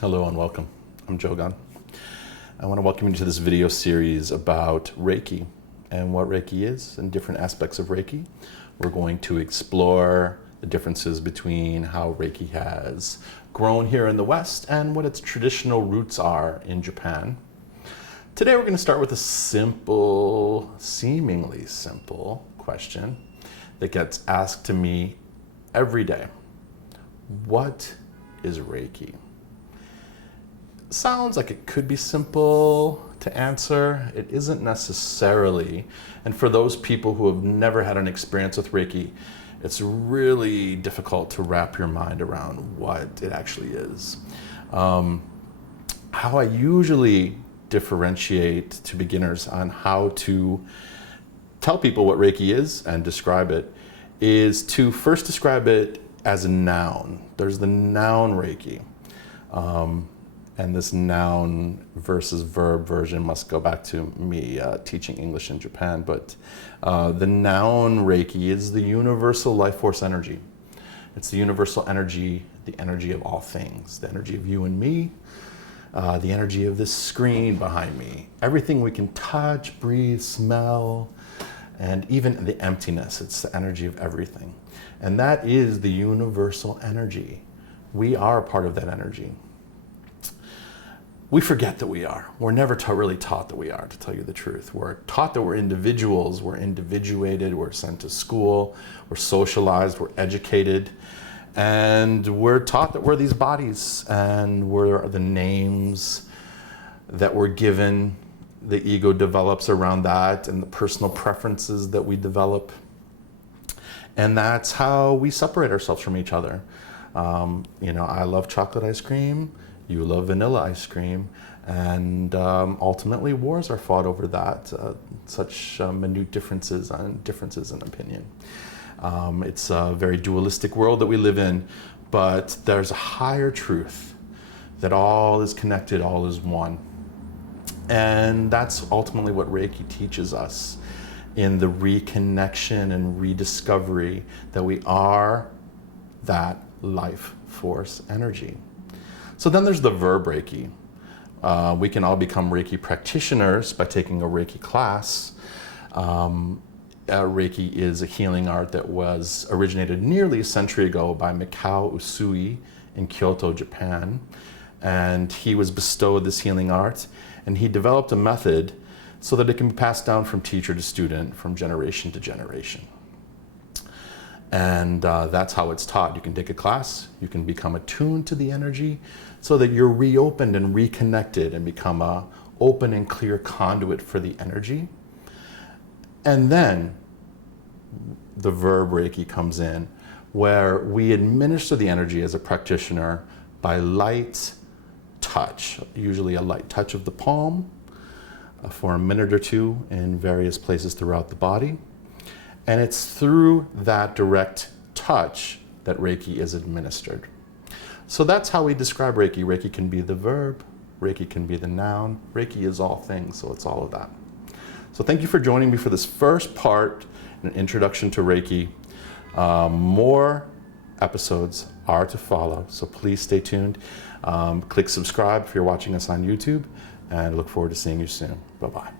Hello and welcome. I'm Jogan. I want to welcome you to this video series about Reiki and what Reiki is and different aspects of Reiki. We're going to explore the differences between how Reiki has grown here in the West and what its traditional roots are in Japan. Today we're going to start with a simple, seemingly simple question that gets asked to me every day. What is Reiki? Sounds like it could be simple to answer. It isn't necessarily. And for those people who have never had an experience with Reiki, it's really difficult to wrap your mind around what it actually is. How I usually differentiate to beginners on how to tell people what Reiki is and describe it is to first describe it as a noun. There's the noun Reiki. And this noun versus verb version must go back to me teaching English in Japan. But the noun Reiki is the universal life force energy. It's the universal energy, the energy of all things, the energy of you and me, the energy of this screen behind me. Everything we can touch, breathe, smell, and even the emptiness. It's the energy of everything. And that is the universal energy. We are a part of that energy. We forget that we are. We're never really taught that we are, to tell you the truth. We're taught that we're individuals, we're individuated, we're sent to school, we're socialized, we're educated, and we're taught that we're these bodies and we're the names that we're given. The ego develops around that and the personal preferences that we develop. And that's how we separate ourselves from each other. I love chocolate ice cream. You love vanilla ice cream, and ultimately wars are fought over that, such minute differences in opinion. It's a very dualistic world that we live in, but there's a higher truth that all is connected, all is one. And that's ultimately what Reiki teaches us in the reconnection and rediscovery that we are that life force energy. So then there's the verb Reiki. We can all become Reiki practitioners by taking a Reiki class. Reiki is a healing art that was originated nearly a century ago by Mikao Usui in Kyoto, Japan. And he was bestowed this healing art, and he developed a method so that it can be passed down from teacher to student, from generation to generation. And that's how it's taught. You can take a class, you can become attuned to the energy so that you're reopened and reconnected and become a open and clear conduit for the energy. And then the verb Reiki comes in, where we administer the energy as a practitioner by light touch, usually a light touch of the palm for a minute or two in various places throughout the body. And it's through that direct touch that Reiki is administered. So that's how we describe Reiki. Reiki can be the verb, Reiki can be the noun. Reiki is all things, so it's all of that. So thank you for joining me for this first part, an introduction to Reiki. More episodes are to follow, so please stay tuned. Click subscribe if you're watching us on YouTube, and I look forward to seeing you soon. Bye-bye.